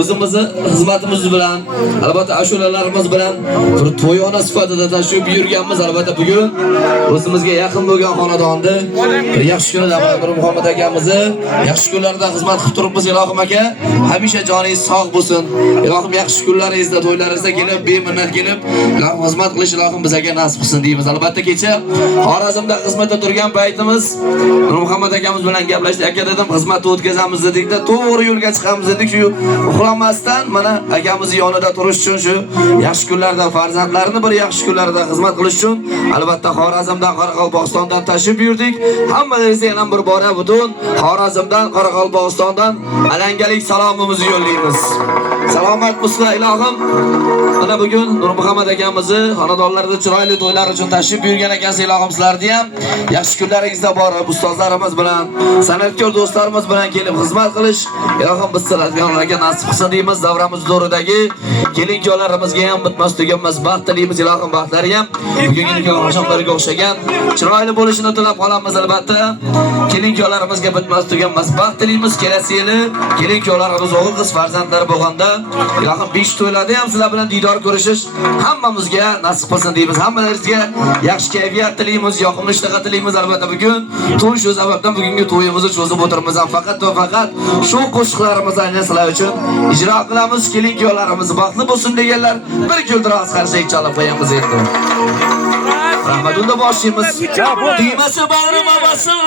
O'zimizni xizmatimiz bilan, albatta ashulalarimiz bilan bir to'yona sifatida tashib yurganmiz. Albatta bugun o'zimizga yaqin bo'lgan xonadonni bir yaxshi kunida Nur Muhammad akamizni yaxshi kunlarda xizmat qilib turibmiz. Ilohim aka, hamisha joningiz sog' bo'lsin. Ilohim yaxshi kunlaringizda, to'ylaringizda kelib, beminnat kelib, ilohim xizmat qilish ilohim bizga nasib qilsin deymiz. Albatta kecha Xorazmda xizmatda turgan paytimiz Nur Muhammad akamiz bilan gaplashdik. Aka dedim, xizmatni o'tkazamiz dedikda, to'g'ri yo'lga chiqamiz dedik. Shu uxlamasdan mana akamiz yonida turish uchun, shu yaxshi kunlarda farzandlarini bir yaxshi kunlarda xizmat qilish uchun albatta Xorazmdan, Qoraqalpog'istondan tashib yurdik. Hammalaringizga yana bir bora butun Xorazmdan, Qoraqalpog'istondan alangalik salomimizni yo'llaymiz. Salomat bo'lsin ilohim. Mana bugun Nur Muhammad akamizni xonadonlarida chiroyli to'ylar uchun tashib yurgan akasi ilohim sizlarni ham yaxshi kunlaringizda borib ustozlarimiz bilan, san'atkor do'stlarimiz bilan kelib xizmat qilish ilohim biz sizlarga nasib qilsin deymiz. Davramiz zo'ridagi kelin-kuyovlarimizga ham bitmas tuganmas baxt tilaymiz. Ilohim baxtlari ham bugungi nikoh oqshomlariga o'xshagan chiroyli bo'lishini tilab qolamiz. Albatta kelin-kuyovlarimizga bitmas tuganmas baxt tilaymiz. Kelasi yili kelin-kuyovlarimiz o'g'il qiz farzandlari bo'lganda ilohim 5 to'ylarda ham sizlar bilan diydor ko'rishish hammamizga nasib qilsin deymiz. Hammalaringizga yaxshi kayfiyat tilaymiz, yoqimli ishtaha tilaymiz. Albatta bugun to'y shu sababdan bugungi to'yimizni cho'zib o'tirmiz. Faqat va faqat shu qo'shiqlarimizni aynan sizlar uchun ijro qilamiz. Kelin-kuyovlarimiz baxtli bo'lsin deganlar bir kuldiroq qarsak chalib qo'yamiz endi. Rahmat unda boshimiz. Diymasa bag'rim avasin.